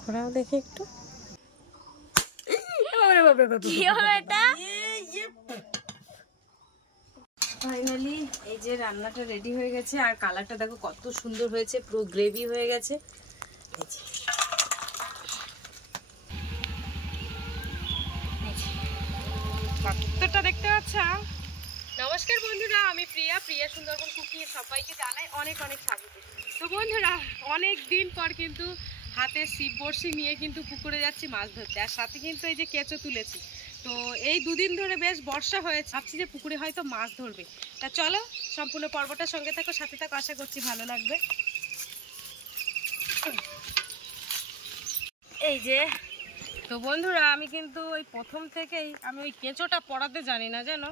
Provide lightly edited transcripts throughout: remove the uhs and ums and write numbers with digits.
ঘোরাও দেখে একটু। ফাইনালি এই যে রান্নাটা রেডি হয়ে গেছে, আর কালারটা দেখো কত সুন্দর হয়েছে, পুরো গ্রেভি হয়ে গেছে। কতটা দেখতে পাচ্ছ। নমস্কার বন্ধুরা, আমি প্রিয়া সুন্দরবন কুকিং এর সবাইকে জানাই অনেক অনেক স্বাগত। তো বন্ধুরা, অনেক দিন পর কিন্তু হাতে ছিপ বড়শি নিয়ে কিন্তু পুকুরে যাচ্ছি মাছ ধরতে, আর সাথে কিন্তু এই যে কেঁচো তুলেছি। তো এই দুদিন ধরে বেশ বর্ষা হয়েছে, ভাবছি যে পুকুরে হয়তো মাছ ধরবে। তা চলো সম্পূর্ণ পর্বটার সঙ্গে থাকো, সাথে থাকো, আশা করছি ভালো লাগবে। এই যে তো বন্ধুরা, আমি কিন্তু ওই প্রথম থেকেই আমি ওই কেঁচোটা পড়াতে জানি না জানো।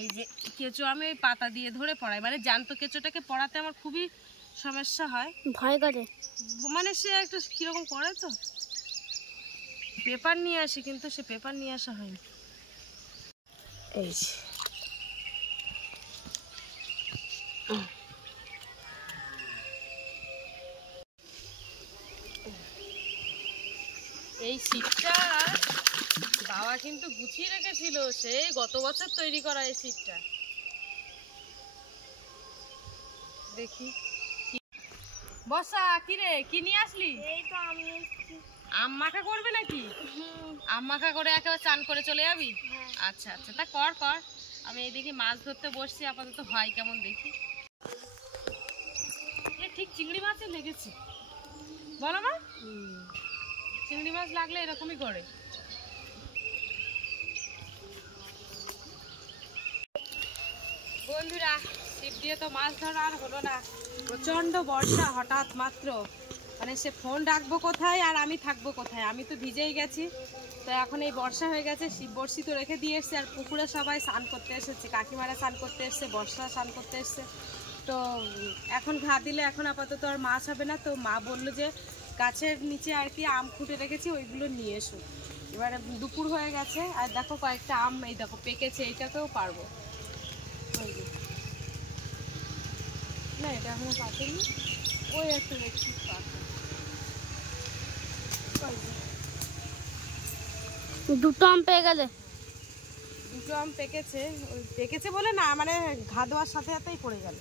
এই যে কেঁচো আমি ওই পাতা দিয়ে ধরে পড়াই, মানে জ্যান্ত কেঁচোটাকে পড়াতে আমার খুবই সমস্যা হয়, ভয় করে। মানে সে একটু কিরকম করে, তো পেপার নিয়ে আসি, কিন্তু সে পেপার নিয়ে আসা হয়নি। এই যে এই সিটটা বাবা কিন্তু গুছিয়ে রেখেছিল, সেই গত বছর তৈরি করা এই সিটটা। দেখি বসা, কিরে কি নিয়ে আসলি? এই তো আম মাখা করবে নাকি? আম মাখা করে একেবারে চান করে চলে যাবি? আচ্ছা আচ্ছা, তা কর কর। আমি এইদিকে মাছ ধরতে বসছি, আপাতত হয় কেমন দেখি। ঠিক চিংড়ি মাছই লেগেছে, বলো মা। চিংড়ি মাছ লাগলে এরকমই করে। বন্ধুরা, ছিপ দিয়ে তো মাছ ধরা আর হলো না, প্রচন্ড বর্ষা হঠাৎ মাত্র। মানে সে ফোন রাখবো কোথায় আর আমি থাকবো কোথায়, আমি তো ভিজেই গেছি। তো এখন এই বর্ষা হয়ে গেছে, শিব বর্ষি তো রেখে দিয়ে এসছে, আর পুকুরে সবাই স্নান করতে এসেছে, কাকিমারা স্নান করতে এসছে, বর্ষা স্নান করতে এসছে। তো এখন ঘা দিলে এখন আপাতত আর মাছ হবে না। তো মা বললো যে গাছের নিচে আর কি আম খুঁটে রেখেছি, ওইগুলো নিয়ে এসো। এবারে দুপুর হয়ে গেছে, আর দেখো কয়েকটা আম এই দেখো পেকেছে, এইটাকেও পারবো না, এটা এখনো পাকেনি। ওই একটা দেখছি দুটো আম পেয়ে গেলে। দুটো আম পেকেছে, ওই পেকেছে বলে না, মানে ঘা দেওয়ার সাথে সাথেই পড়ে গেল।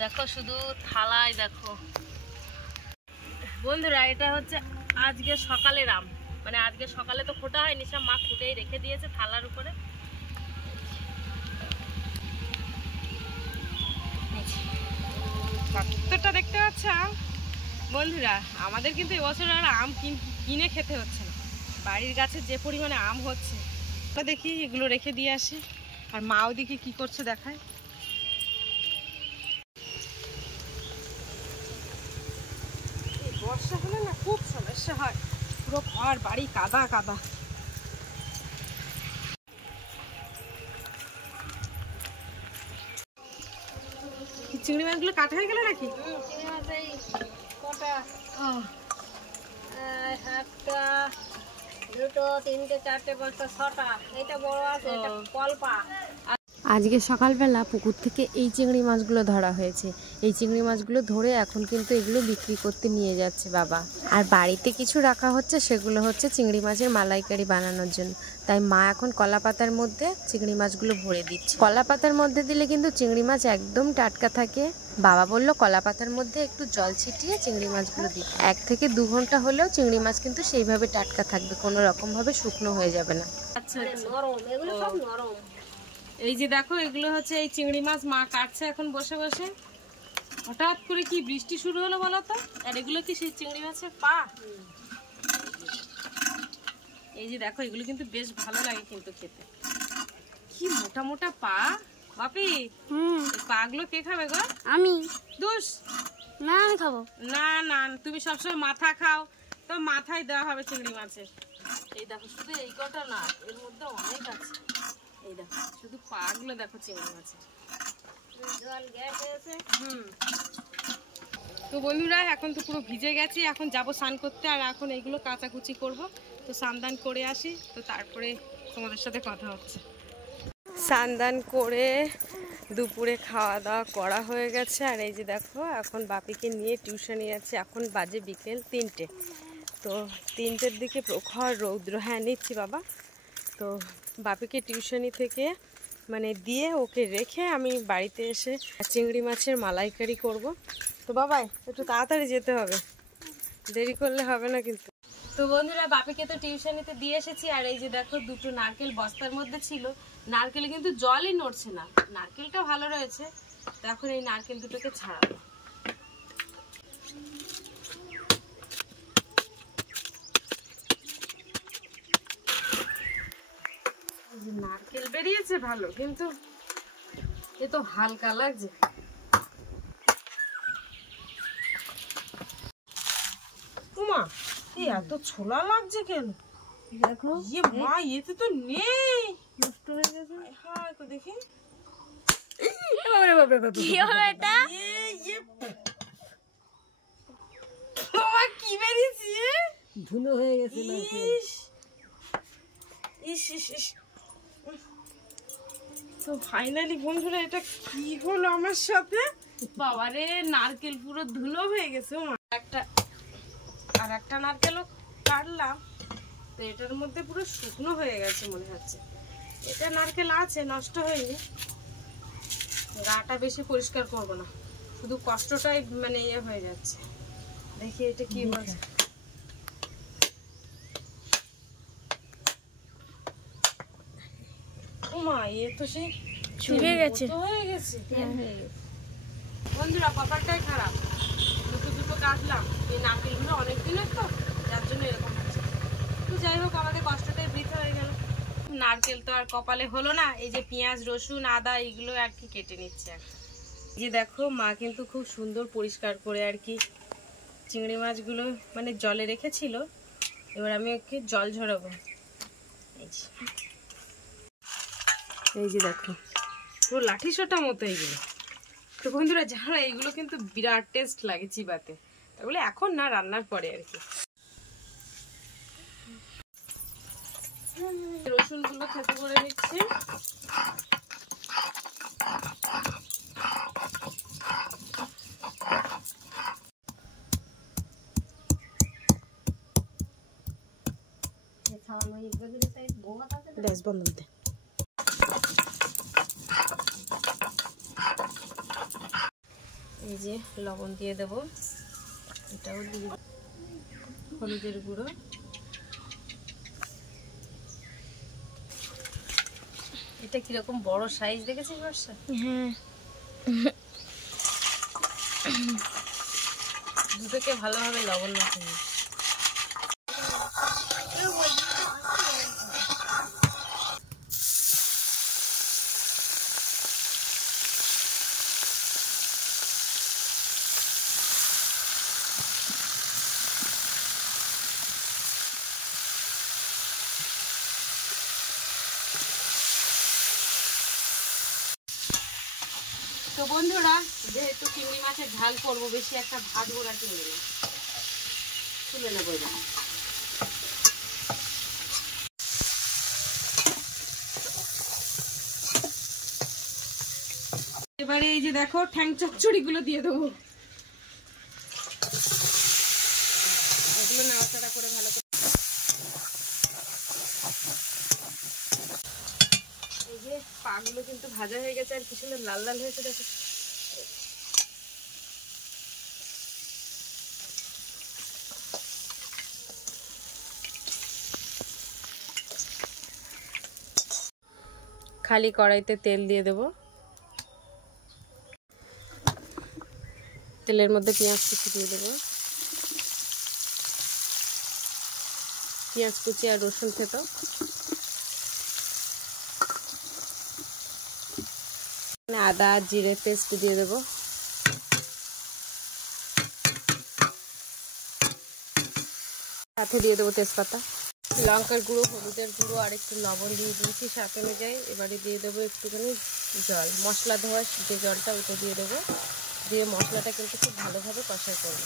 দেখো শুধু থালায় দেখো বন্ধুরা, এটা হচ্ছে আজকে সকালের আম, মানে আজকে সকালে তো ফোটা হয়নি, সব মা ফুটেই রেখে দিয়েছে থালার উপরে। কতটা দেখতে পাচ্ছ বন্ধুরা। আমাদের কিন্তু এবছর আর আম কিনে খেতে হচ্ছে না, বাড়ির গাছে যে পরিমাণে আম হচ্ছে। দেখি এগুলো রেখে দিয়ে আসি, আর মাও দেখি কি করছে দেখায়। বর্ষা হলে না খুব সমস্যা হয়, পুরো ঘর বাড়ি কাদা কাদা। চিংড়ি মাছগুলো কাটা হয়ে গেল নাকি? চিংড়ি মাছ এই কটা, একটা দুটো তিনটে চারটে পাঁচটা ছটা, এটা বড় আছে, এটা কলপা। আজকে সকালবেলা পুকুর থেকে এই চিংড়ি মাছগুলো ধরা হয়েছে। এই চিংড়ি মাছগুলো ধরে এখন কিন্তু এগুলো বিক্রি করতে নিয়ে যাচ্ছে বাবা। আর বাড়িতে কিছু রাখা হচ্ছে, সেগুলো হচ্ছে চিংড়ি মাছের মালাইকারি বানানোর জন্য। তাই মা এখন কলা পাতার মধ্যে চিংড়ি মাছগুলো ভরে দিচ্ছে। কলা পাতার মধ্যে দিলে কিন্তু চিংড়ি মাছ একদম টাটকা থাকে। বাবা বলল কলা পাতার মধ্যে একটু জল ছিটিয়ে চিংড়ি মাছগুলো দিতে, 1 থেকে 2 ঘন্টা হলেও চিংড়ি মাছ কিন্তু সেইভাবে টাটকা থাকবে, কোনো রকম ভাবে শুকনো হয়ে যাবে না। আচ্ছা নরম, এগুলো সব নরম। এই যে দেখো এগুলো হচ্ছে এই চিংড়ি মাছ মা কাটছে এখন বসে বসে। হঠাৎ করে কি বৃষ্টি শুরু হলো বলো তো, আর এগুলো কি সেই চিংড়ি মাছের পা। এই যে দেখো এগুলো কিন্তু বেশ ভালো লাগে কিন্তু খেতে, কি মোটা মোটা পা। বাপি পা গুলো কে খাবে গো? আমি। দুষ না, আমি খাবো না। না তুমি সবসময় মাথা খাও, তো মাথায় দেওয়া হবে চিংড়ি মাছের। এই দেখো শুধু এই কটা না, এর মধ্যে অনেক আছে। এই দেখো শুধু পা গুলো দেখো চিংড়ি মাছের। জল গ্যাস হয়েছে। তো বন্ধুরা, এখন তো পুরো ভিজে গেছি, এখন যাব স্নান করতে, আর এখন এইগুলো কাচাকুচি করব। তো স্নান দান করে আসি, তো তারপরে তোমাদের সাথে কথা হচ্ছে। স্নান দান করে দুপুরে খাওয়া দাওয়া করা হয়ে গেছে। আর এই যে দেখো এখন বাপিকে নিয়ে টিউশনে যাচ্ছে। এখন বাজে বিকেল 3টে। তো 3টের দিকে প্রখর রৌদ্র। হ্যাঁ নিচ্ছি বাবা। তো বাপিকে টিউশনি থেকে মানে দিয়ে ওকে রেখে আমি বাড়িতে এসে চিংড়ি মাছের মালাইকারি করব। তো বাবাই একটু তাড়াতাড়ি যেতে হবে, দেরি করলে হবে না কিন্তু। তো বন্ধুরা বাপিকে তো টিউশনিতে দিয়ে এসেছি। আর এই যে দেখো দুটো নারকেল বস্তার মধ্যে ছিল, নারকেলে কিন্তু জলই নড়ছে না। নারকেলটা ভালো রয়েছে। তো এখন এই নারকেল দুটোকে ছাড়াবো। নারকেল বেরিয়েছে ভালো, কিন্তু এ তো হালকা লাগছে। উমা এই এত ছোলা লাগছে কেন? দেখো ইয়ে মা, এতে তো নেই, নষ্ট হয়ে গেছে। হ্যাঁ তো দেখি কি হলো এটা? কি বেরিয়েছে? ধুলো হয়ে গেছে। তো ফাইনালি বন্ধুরা এটা কি হলো আমার সাথে? বাবারে নারকেল পুরো ধুলো হয়ে গেছে। আর একটা নারকেলও কাটলাম, তো এটার মধ্যে পুরো শুকনো হয়ে গেছে মনে হচ্ছে। এটা নারকেল আছে, নষ্ট হয়নি। গাটা বেশি পরিষ্কার করবো না, শুধু কষ্টটাই মানে ইয়ে হয়ে যাচ্ছে। দেখি এটা কি হয়েছে। ওমা এ তো সেই শুকিয়ে গেছে। হয়ে গেছে। বন্ধুরা কপালটাই খারাপ, দুটো কাটলাম। এই নারকেলগুলো অনেক দিনের তো, যার জন্য এরকম হচ্ছে। তো যাই হোক আমাদের কষ্টটাই বৃথা হয়ে গেল। নারকেল তো আর কপালে হলো না। এই যে পেঁয়াজ রসুন আদা এগুলো আর কি কেটে নিচ্ছে। এই যে দেখো মা কিন্তু খুব সুন্দর পরিষ্কার করে আর কি চিংড়ি মাছগুলো মানে জলে রেখেছিল। এবার আমি ওকে জল ঝরাবো। এই যে দেখো পুরো লাঠি সোটা মতো এইগুলো। তো বন্ধুরা জানো এইগুলো কিন্তু বিরাট টেস্ট লাগে চিবাতে। তাহলে এখন না, রান্নার পরে আর কি। রসুন গুলো খেতে করে নিচ্ছি। গ্যাস বন্ধ করতে। এই যে লবণ দিয়ে দেবো, এটাও দিয়ে হলুদের গুঁড়ো। এটা কিরকম বড় সাইজ দেখেছিস বর্ষা? হ্যাঁ দুটোকে ভালোভাবে লবণ মাখিয়ে তো বন্ধুরা যেহেতু চিংড়ি মাছের ঝাল করবো, বেশি একটা ভাজবো না চিংড়ি মাছ, তুলে নেবো। এবারে এই যে দেখো ঠ্যাং চচ্চড়ি গুলো দিয়ে দেবো। এগুলো নাড়াচাড়া করে ভালো করে। এই যে পাগুলো কিন্তু ভাজা হয়ে গেছে, আর কি সুন্দর লাল লাল হয়েছে দেখো। খালি কড়াইতে তেল দিয়ে দেব। তেলের মধ্যে পেঁয়াজ কুচি দিয়ে দেবো। পেঁয়াজ কুচি আর রসুন থেতো। আদা জিরে পেস্ট দিয়ে দেবো। সাথে দিয়ে দেবো তেজপাতা, লঙ্কার গুঁড়ো, হলুদের গুঁড়ো আর একটু লবণ দিয়ে দিয়েছি স্বাদ অনুযায়ী। এবারে দিয়ে দেবো একটুখানি জল, মশলা ধোয়া যে জলটা ওটা দিয়ে দেবো। দিয়ে মশলাটা কিন্তু খুব ভালোভাবে কষাই করবো।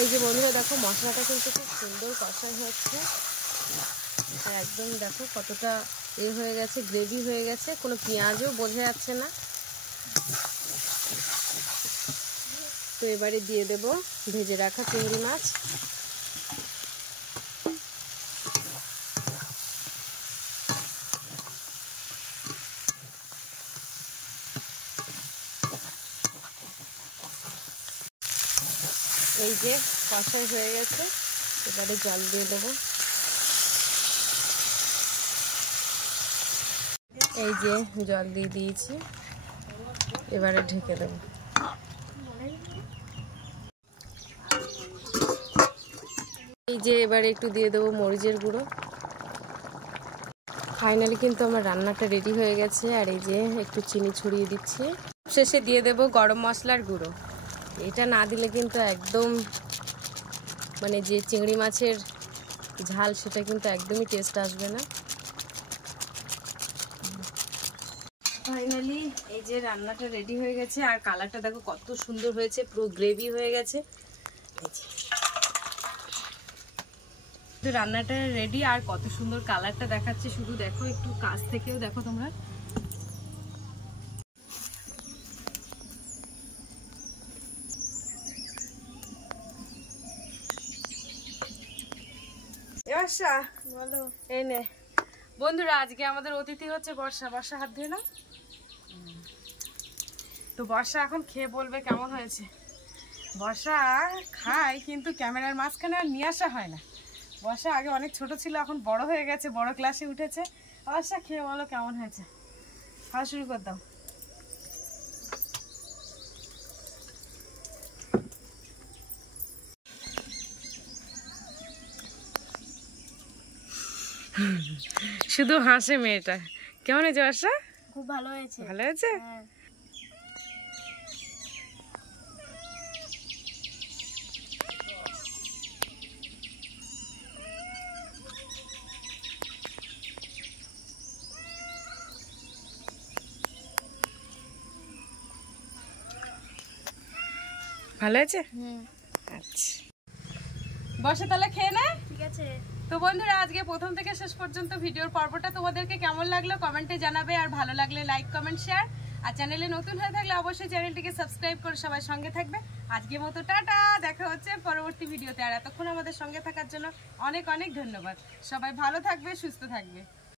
এই যে বন্ধুরা দেখো মশলাটা কিন্তু খুব সুন্দর কষাই হচ্ছে। একদম দেখো কতটা এ হয়ে গেছে, গ্রেভি হয়ে গেছে, কোনো পেঁয়াজও বোঝা যাচ্ছে না। তো এবারে দিয়ে দেব ভেজে রাখা চিংড়ি মাছ। এই যে কষাই হয়ে গেছে, এবারে জল দিয়ে দেবো। এই যে জল দিয়ে দিয়েছি, এবারে ঢেকে দেবো। এই যে এবারে একটু দিয়ে দেবো মরিচের গুঁড়ো। ফাইনালি কিন্তু আমার রান্নাটা রেডি হয়ে গেছে। আর এই যে একটু চিনি ছড়িয়ে দিচ্ছি। শেষে দিয়ে দেবো গরম মশলার গুঁড়ো। এটা না দিলে কিন্তু একদম মানে যে চিংড়ি মাছের ঝাল সেটা কিন্তু একদমই টেস্ট আসবে না। ফাইনালি এই যে রান্নাটা রেডি হয়ে গেছে। আর কালারটা দেখো কত সুন্দর হয়েছে, পুরো গ্রেভি হয়ে গেছে। তো রান্নাটা রেডি, আর কত সুন্দর কালারটা দেখাচ্ছে, শুধু দেখো, একটু কাছ থেকেও দেখো তোমরা। বর্ষা বলো। এই নে বন্ধুরা, আজকে আমাদের অতিথি হচ্ছে বর্ষা। বর্ষা হাত ধুয়ে নাও। তো বর্ষা এখন খেয়ে বলবে কেমন হয়েছে। বর্ষা খায় কিন্তু ক্যামেরার মাঝখানে আর নিয়ে আসা হয় না। বর্ষা আগে অনেক ছোট ছিল, এখন বড় হয়ে গেছে, বড় ক্লাসে উঠেছে। বর্ষা খেয়ে বলো কেমন হয়েছে, খাওয়া শুরু করে দাও। শুধু হাসে মেয়েটা। কেমন হয়েছে বর্ষা? খুব ভালো হয়েছে। ভালো হয়েছে? হ্যাঁ। ভালো হয়েছে? আচ্ছা বর্ষা তাহলে খেয়ে নে। ঠিক আছে। তো বন্ধুরা, আজকে প্রথম থেকে শেষ পর্যন্ত ভিডিওর পর্বটা তোমাদেরকে কেমন লাগলো কমেন্টে জানাবে। আর ভালো লাগলে লাইক, কমেন্ট, শেয়ার। আর চ্যানেলে নতুন হয়ে থাকলে অবশ্যই চ্যানেলটিকে সাবস্ক্রাইব করে সবাই সঙ্গে থাকবে। আজকের মতো টাটা, দেখা হচ্ছে পরবর্তী ভিডিওতে। আর এতক্ষণ আমাদের সঙ্গে থাকার জন্য অনেক অনেক ধন্যবাদ। সবাই ভালো থাকবে, সুস্থ থাকবে।